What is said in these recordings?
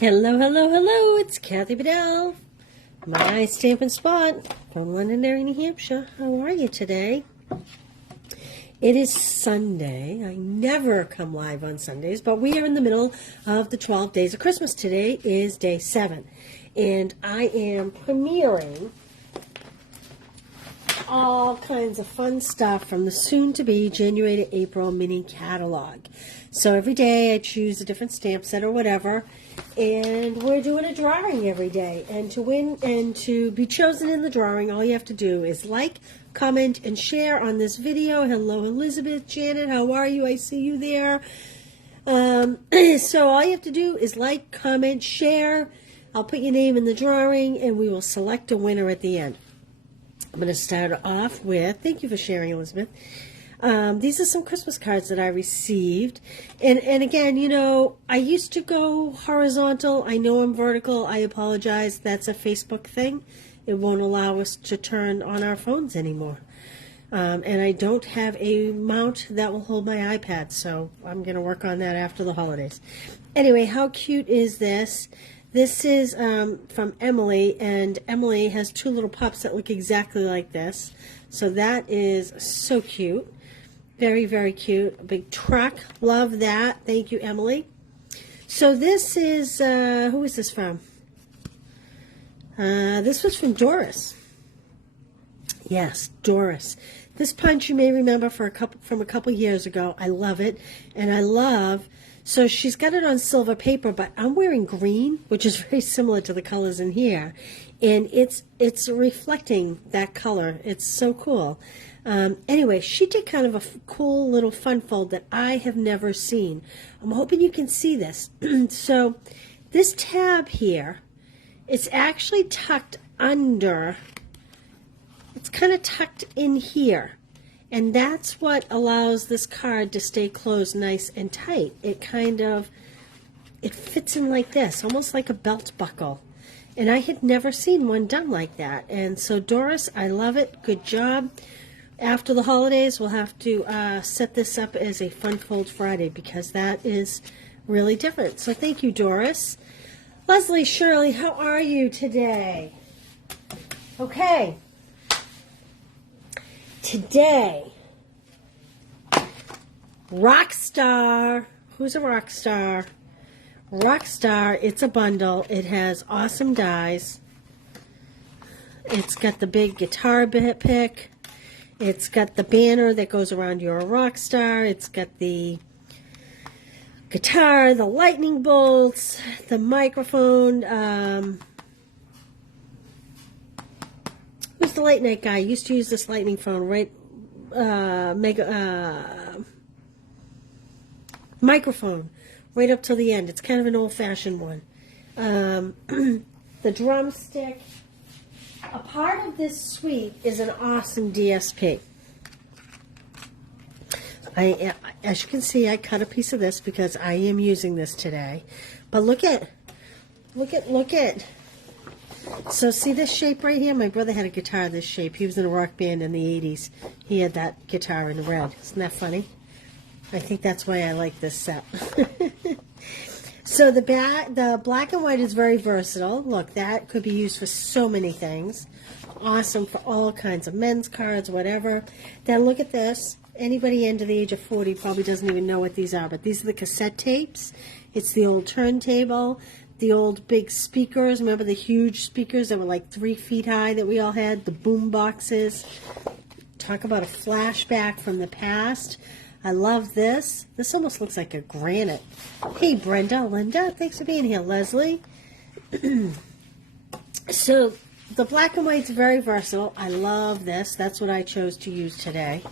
Hello, hello, hello, it's Kathy Bedell, my Stampin' Spot from Londonderry, New Hampshire. How are you today? It is Sunday. I never come live on Sundays, but we are in the middle of the 12 days of Christmas. Today is day 7, and I am premiering all kinds of fun stuff from the soon-to-be January to April mini catalog. So every day I choose a different stamp set or whatever, and we're doing a drawing every day. And to win and to be chosen in the drawing, all you have to do is like, comment, and share on this video. Hello, Elizabeth, Janet, how are you? I see you there. So all you have to do is like, comment, share. I'll put your name in the drawing, and we will select a winner at the end. I'm going to start off with, thank you for sharing, Elizabeth. These are some Christmas cards that I received. And again, you know, I used to go horizontal. I know I'm vertical. I apologize. That's a Facebook thing. It won't allow us to turn on our phones anymore. And I don't have a mount that will hold my iPad, so I'm going to work on that after the holidays. Anyway, how cute is this? This is from Emily, and Emily has 2 little pups that look exactly like this. So that is so cute. Very, very cute. A big truck. Love that. Thank you, Emily. So this is, who is this from? This was from Doris. Yes, Doris. This punch you may remember from a couple years ago. I love it. And I love, so she's got it on silver paper, but I'm wearing green, which is very similar to the colors in here. And it's reflecting that color. It's so cool. Anyway, she did kind of a cool little fun fold that I have never seen. I'm hoping you can see this. So this tab here, it's actually tucked under. It's kind of tucked in here. And that's what allows this card to stay closed nice and tight. It fits in like this, almost like a belt buckle. And I had never seen one done like that. And so Doris, I love it. Good job. After the holidays, we'll have to set this up as a Fun Fold Friday because that is really different. So thank you, Doris. Leslie, Shirley, how are you today? Okay. Today, Rockstar. Who's a Rockstar? Rockstar, it's a bundle. It has awesome dies. It's got the big guitar pick. It's got the banner that goes around You're a Rockstar. It's got the guitar, the lightning bolts, the microphone. Who's the late night guy? Used to use this lightning phone, right? Microphone, right up till the end. It's kind of an old-fashioned one. The drumstick. A part of this suite is an awesome DSP. As you can see, I cut a piece of this because I am using this today. But look at. So see this shape right here? My brother had a guitar this shape. He was in a rock band in the 80s. He had that guitar in red. Isn't that funny? I think that's why I like this set. So the black and white is very versatile. Look, that could be used for so many things. Awesome for all kinds of men's cards, whatever. Then look at this. Anybody under the age of 40 probably doesn't even know what these are, but these are the cassette tapes. It's the old turntable, the old big speakers. Remember the huge speakers that were like 3 feet high that we all had? The boom boxes. Talk about a flashback from the past. I love this. This almost looks like a granite. Hey, Brenda, Linda, thanks for being here. Leslie. So the black and white's very versatile. I love this. That's what I chose to use today.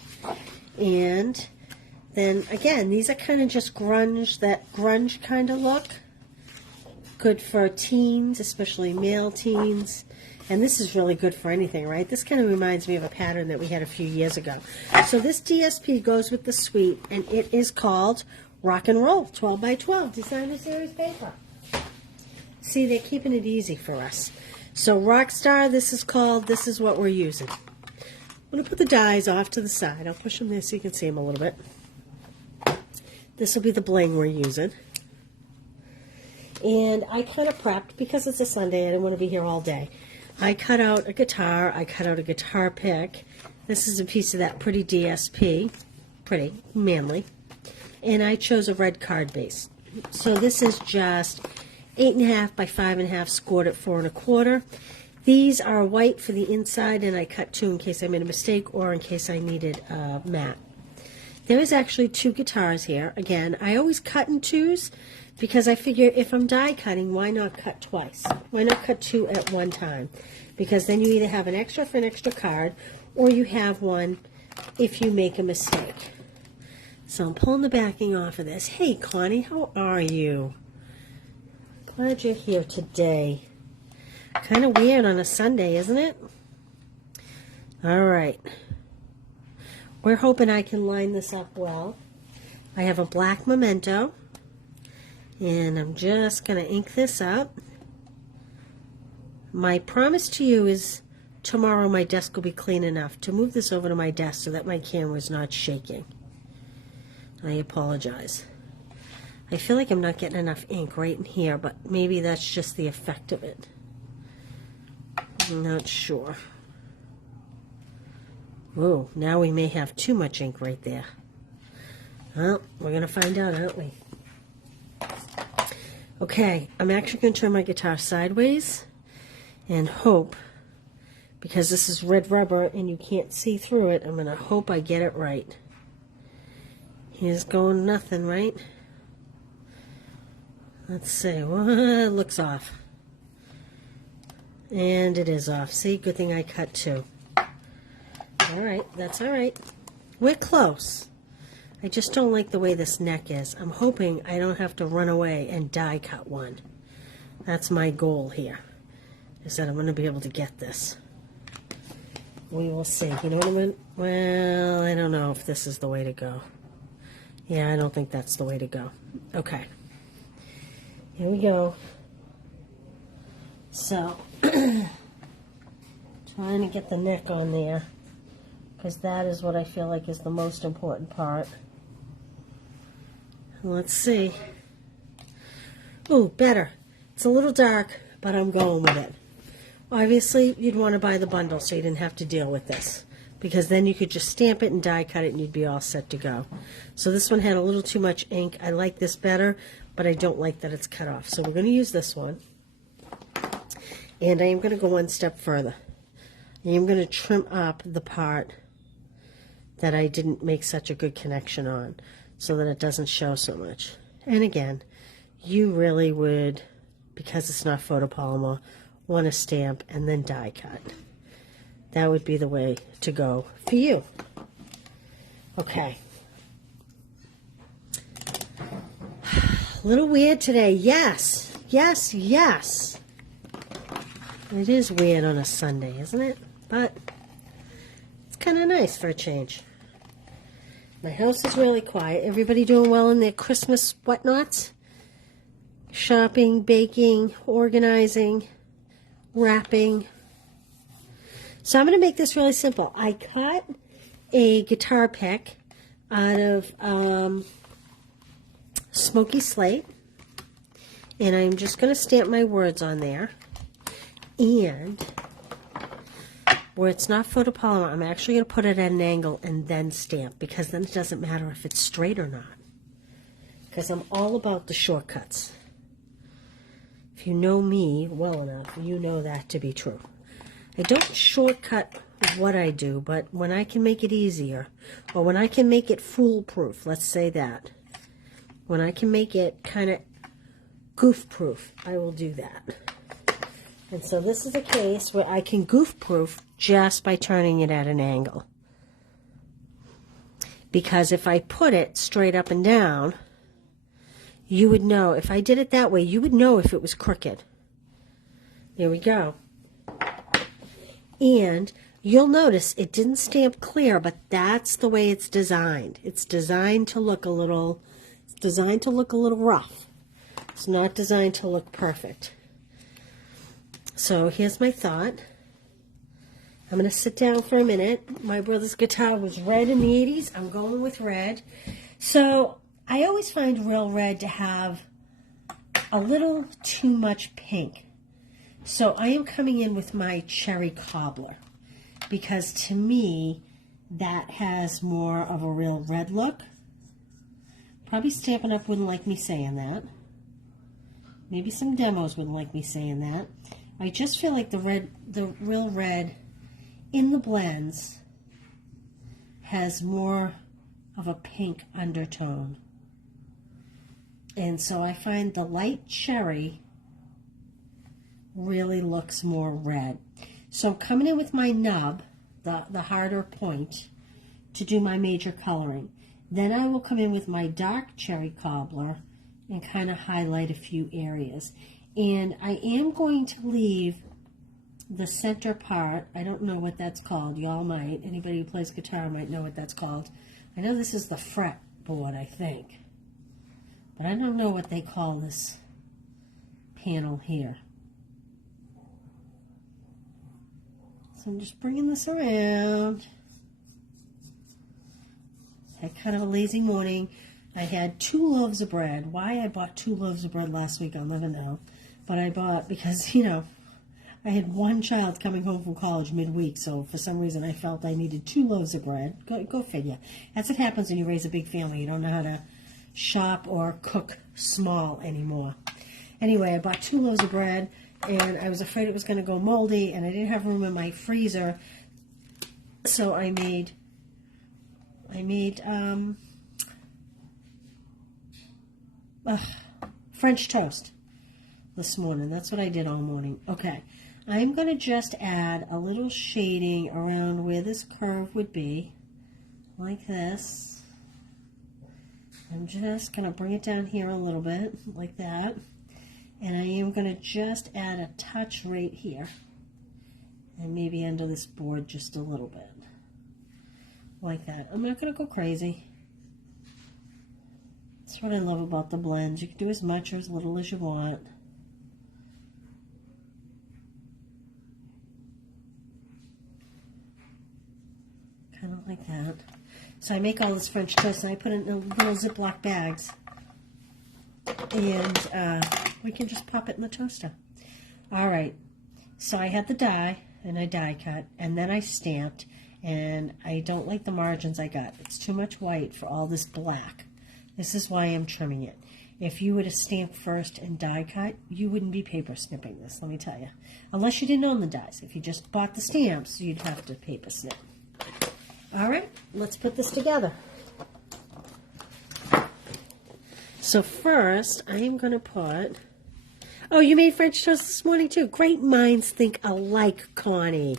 And then, again, these are kind of just grunge, that grunge kind of look. Good for teens, especially male teens. And this is really good for anything, right? This kind of reminds me of a pattern that we had a few years ago. So this DSP goes with the suite, and it is called Rock and Roll 12 by 12 Designer Series paper. See, they're keeping it easy for us. So Rockstar, this is what we're using. I'm going to put the dies off to the side. I'll push them there so you can see them a little bit. This will be the bling we're using. And I kind of prepped, because it's a Sunday, I didn't want to be here all day. I cut out a guitar, I cut out a guitar pick. This is a piece of that pretty DSP, pretty, manly. And I chose a red card base. So this is just 8.5 by 5.5, scored at 4 1/4. These are white for the inside, and I cut 2 in case I made a mistake or in case I needed matte. There is actually 2 guitars here. Again, I always cut in 2s because I figure if I'm die cutting, why not cut twice? Why not cut 2 at one time? Because then you either have an extra for an extra card, or you have one if you make a mistake. So I'm pulling the backing off of this. Hey, Connie, how are you? Glad you're here today. Kind of weird on a Sunday, isn't it? All right. We're hoping I can line this up well. I have a black memento, and I'm just going to ink this up. My promise to you is tomorrow my desk will be clean enough to move this over to my desk so that my camera is not shaking. I apologize. I feel like I'm not getting enough ink right in here, but maybe that's just the effect of it. I'm not sure. Whoa, now we may have too much ink right there. Well, we're going to find out, aren't we? Okay, I'm actually going to turn my guitar sideways and hope, because this is red rubber and you can't see through it, I'm going to hope I get it right. Here's going nothing, right? Let's see. Well, it looks off. And it is off. See, good thing I cut 2. All right, that's all right. We're close. I just don't like the way this neck is. I'm hoping I don't have to run away and die cut one. That's my goal here, is that I'm going to be able to get this. We will see. You know what I mean? Well, I don't know if this is the way to go. Yeah, I don't think that's the way to go. Okay. Here we go. So, trying to get the neck on there, because that is what I feel like is the most important part. Let's see. Oh, better. It's a little dark, but I'm going with it. Obviously, you'd want to buy the bundle so you didn't have to deal with this, because then you could just stamp it and die cut it and you'd be all set to go. So this one had a little too much ink. I like this better, but I don't like that it's cut off. So we're going to use this one. And I am going to go one step further. I am going to trim up the part that I didn't make such a good connection on so that it doesn't show so much. And again, you really would, because it's not photopolymer, want to stamp and then die cut. That would be the way to go for you. Okay. A little weird today. Yes. Yes, yes. It is weird on a Sunday, isn't it? But it's kind of nice for a change. My house is really quiet. Everybody doing well in their Christmas whatnots? Shopping, baking, organizing, wrapping. So I'm going to make this really simple. I cut a guitar pick out of smoky slate, and I'm just going to stamp my words on there. And where it's not photopolymer, I'm actually going to put it at an angle and then stamp, because then it doesn't matter if it's straight or not, because I'm all about the shortcuts. If you know me well enough, you know that to be true. I don't shortcut what I do, but when I can make it easier, or when I can make it foolproof, let's say that, when I can make it kind of goof-proof, I will do that. And so this is a case where I can goof-proof just by turning it at an angle. Because if I put it straight up and down, you would know, if I did it that way, you would know if it was crooked. There we go. And you'll notice it didn't stamp clear, but that's the way it's designed. It's designed to look a little, rough. It's not designed to look perfect. So here's my thought. I'm going to sit down for a minute. My brother's guitar was red in the 80s. I'm going with red. So I always find real red to have a little too much pink. So I am coming in with my cherry cobbler, because to me, that has more of a real red look. Probably Stampin' Up! Wouldn't like me saying that. Maybe some demos wouldn't like me saying that. I just feel like the real red in the blends has more of a pink undertone. And so I find the light cherry really looks more red. So I'm coming in with my nub, the harder point, to do my major coloring. Then I will come in with my dark cherry cobbler and kind of highlight a few areas. And I am going to leave the center part. I don't know what that's called. Y'all might. Anybody who plays guitar might know what that's called. I know this is the fretboard, I think. But I don't know what they call this panel here. So I'm just bringing this around. Had kind of a lazy morning. I had 2 loaves of bread. Why I bought 2 loaves of bread last week, I'll never know. But I bought, because, you know, I had one child coming home from college midweek, so for some reason I felt I needed 2 loaves of bread. Go figure. That's what happens when you raise a big family. You don't know how to shop or cook small anymore. Anyway, I bought 2 loaves of bread, and I was afraid it was going to go moldy, and I didn't have room in my freezer, so I made French toast this morning. That's what I did all morning. Okay, I'm going to just add a little shading around where this curve would be, like this. I'm just going to bring it down here a little bit, like that. And I am going to just add a touch right here. And maybe under this board just a little bit. Like that. I'm not going to go crazy. That's what I love about the blends. You can do as much or as little as you want. Kind of like that. So I make all this French toast and I put it in little Ziploc bags. And we can just pop it in the toaster. Alright, so I had the die, and I die cut, and then I stamped, and I don't like the margins I got. It's too much white for all this black. This is why I'm trimming it. If you would have stamped first and die cut, you wouldn't be paper snipping this, let me tell you. Unless you didn't own the dies. If you just bought the stamps, you'd have to paper snip. Alright, let's put this together. So first, I am going to put... Oh, you made French toast this morning too. Great minds think alike, Connie.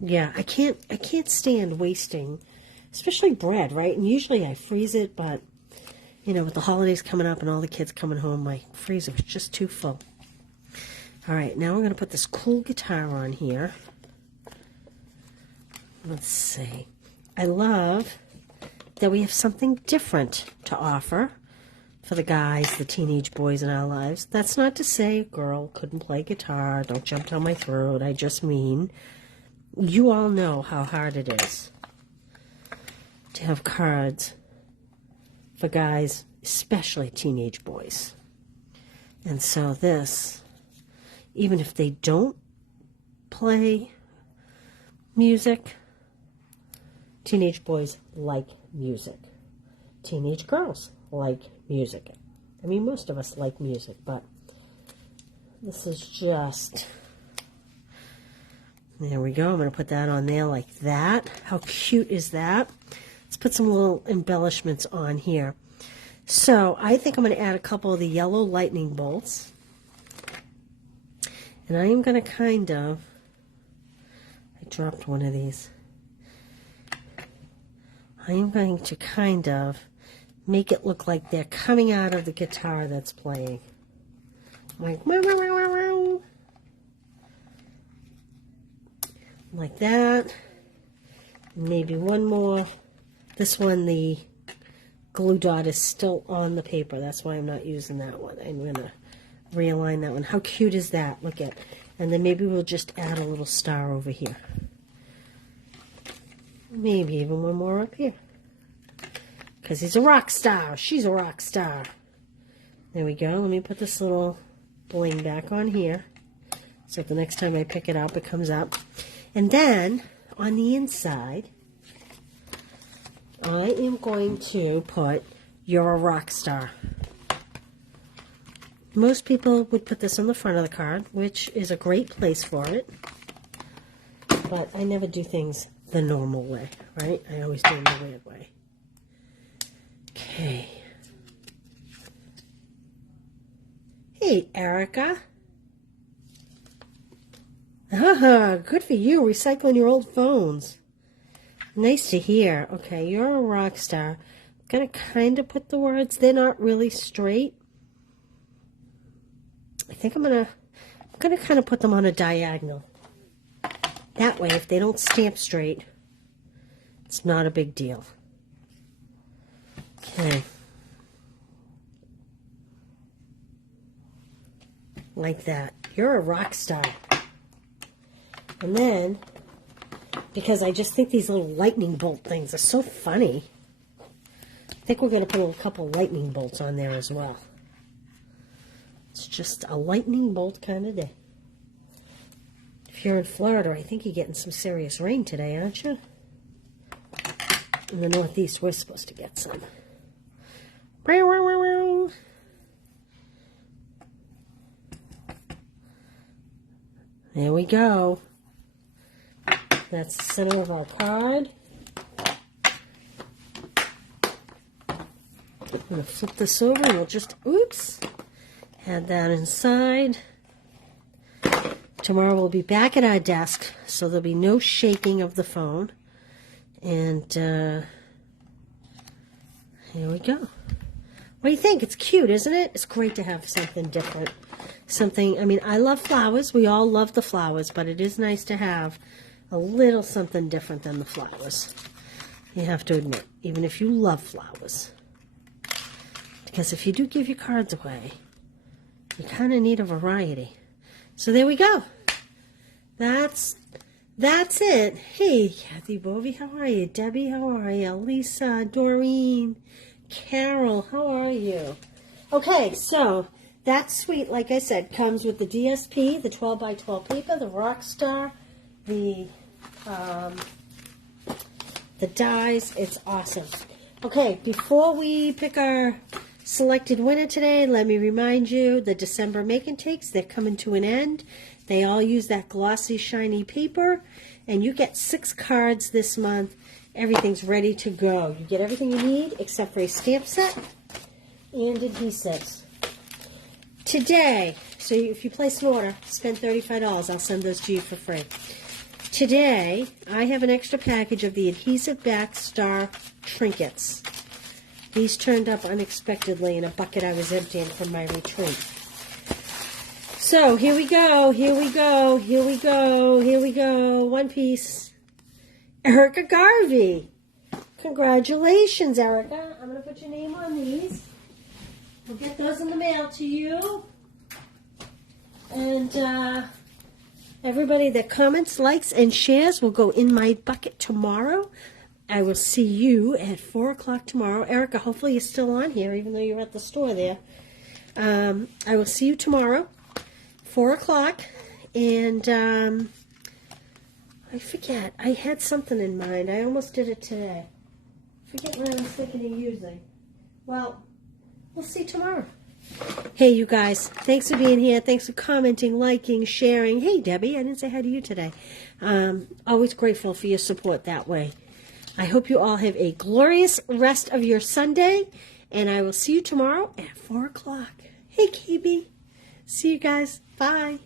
Yeah, I can't stand wasting, especially bread, right? And usually I freeze it, but, you know, with the holidays coming up and all the kids coming home, my freezer was just too full. All right, now I'm going to put this cool guitar on here. Let's see. I love that we have something different to offer for the guys, the teenage boys in our lives. That's not to say a girl couldn't play guitar. Don't jump down my throat. I just mean, you all know how hard it is to have cards for guys, especially teenage boys. And so this, even if they don't play music, teenage boys like music. Teenage girls like music. I mean, most of us like music, but this is just... There we go. I'm going to put that on there like that. How cute is that? Let's put some little embellishments on here. So I think I'm going to add a couple of the yellow lightning bolts. And I am going to kind of... I dropped one of these. I am going to kind of make it look like they're coming out of the guitar that's playing. Like, wow, wow, wow, wow. Like that. Maybe one more. This one, the glue dot is still on the paper. That's why I'm not using that one. I'm going to realign that one. How cute is that? Look at. And then maybe we'll just add a little star over here. Maybe even one more up here. Because he's a rock star. She's a rock star. There we go. Let me put this little bling back on here. So the next time I pick it up, it comes up. And then, on the inside, I am going to put "You're a Rock Star." Most people would put this on the front of the card, which is a great place for it. But I never do things the normal way, right? I always do them the weird way. Okay. Hey, Erica. Ah, good for you, recycling your old phones. Nice to hear. Okay, you're a rock star. I'm going to kind of put the words, they're not really straight. I think I'm going to kind of put them on a diagonal. That way, if they don't stamp straight, it's not a big deal. Okay. Like that. You're a rock star. And then, because I just think these little lightning bolt things are so funny, I think we're going to put a couple lightning bolts on there as well. It's just a lightning bolt kind of day. If you're in Florida, I think you're getting some serious rain today, aren't you? In the Northeast, we're supposed to get some. There we go. That's the center of our card. I'm going to flip this over and we'll just, oops, add that inside. Tomorrow we'll be back at our desk, so there'll be no shaking of the phone. And here we go. What do you think? It's cute, isn't it? It's great to have something different. Something, I mean, I love flowers. We all love the flowers, but it is nice to have a little something different than the flowers. You have to admit, even if you love flowers. Because if you do give your cards away, you kind of need a variety. So there we go. That's it. Hey, Kathy Bovey, how are you? Debbie, how are you? Lisa, Doreen, Carol, how are you? Okay, so that's sweet. Like I said, comes with the DSP, the 12 by 12 paper, the Rockstar, the dies. It's awesome. Okay, before we pick our selected winner today, let me remind you, the December make and takes, they're coming to an end. They all use that glossy, shiny paper, and you get 6 cards this month. Everything's ready to go. You get everything you need except for a stamp set and adhesives. Today, so if you place an order, spend $35. I'll send those to you for free. Today, I have an extra package of the Adhesive Back Star trinkets. These turned up unexpectedly in a bucket I was emptying from my retreat. So, here we go, here we go, here we go, here we go. One piece. Erica Garvey. Congratulations, Erica. I'm going to put your name on these. We'll get those in the mail to you. And everybody that comments, likes, and shares will go in my bucket tomorrow. I will see you at 4 o'clock tomorrow. Erica, hopefully you're still on here, even though you're at the store there. I will see you tomorrow, 4 o'clock. And I forget. I had something in mind. I almost did it today. I forget what I was thinking of using. Well, we'll see tomorrow. Hey, you guys. Thanks for being here. Thanks for commenting, liking, sharing. Hey, Debbie. I didn't say hi to you today. Always grateful for your support that way. I hope you all have a glorious rest of your Sunday, and I will see you tomorrow at 4 o'clock. Hey, KB. See you guys. Bye.